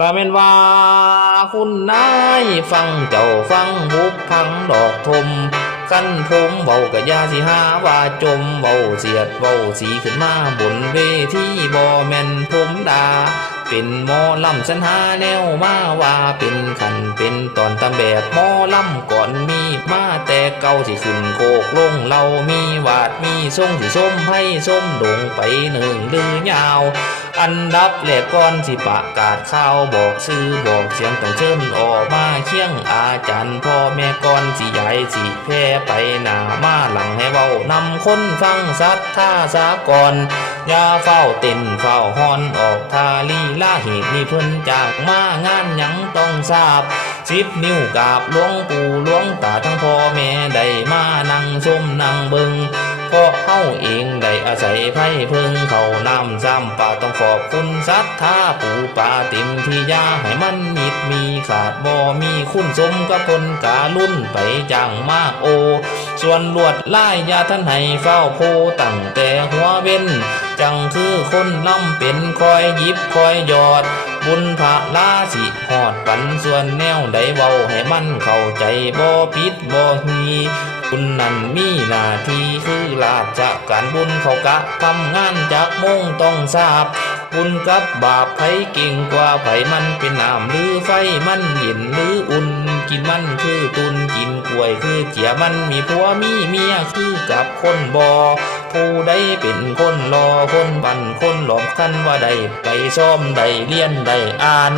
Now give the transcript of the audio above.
ลาเมนว่าคุณนายฟังเจ้าฟังบุบพังดอกทมกันผมเบากะยาสิหาว่าจมเบาเสียดเบาสีขึ้นมาบนเวทีบ่แม่นผมดาเป็นหมอลำสันหาแนวมาว่าเป็นขันเป็นตอนตามแบบหมอลำก่อนมีมาแต่เก่าสิขึ้นโคกลงเรามีวาดมีทรงสิส้มให้ส้มดงไปหนึ่งหรือยาว อันดับแรกก่อนสิประกาศข่าวบอกซื้อบอกเสียงต้องเชิญออกมาเคียงอาจารย์พ่อแม่ก่อนสิใหญ่สิแพ้ไปหนามาหลังให้เว้านำคนฟังสัดทธาสากรอย่าเฝ้าเต้นเฝ้าฮอนออกทาลีลาเหตุมีเพิ่นจากมางานยังต้องทราบสิบนิ้วกาบหลวงปู่หลวงตาทั้งพ่อแม่ได้มานั่งชมนั่งเบิงเพราะเฮาเอง อาศัยไพ่พึ่งเขาน้ำซ้ำป่าต้องขอบคุณศรัทธาปู่ป่าติมที่ยาให้มันมิดมีขาดบ่มีคุณสมกับคนกาลุ่นไปจังมากโอ ส่วนลวดลายยาท่านให้เฝ้าโพตั้งแต่หัวเว้น จังคือคนล่ำเป็นคอยยิบคอยหยอด บุญพระลาสิหอดปันส่วนแนวใดเว้าให้มันเข้าใจบ่ผิดบ่ฮีคุณนั้นมีหน้าที่คือราชการบุญเขากะทำงานจากมงต้องทราบบุญกับบาปไผเก่งกว่าไผมันเป็นน้ำหรือไฟมันเย็นหรืออุ่นกินมันคือตุนกินกล้วยคือเจียมันมีผัวมีเมียคือกับคนบอ ผู้ใดเป็นคนรอคนบันคนหลอมคันว่าใดไปซ้อมใดเรียนใดอ่าน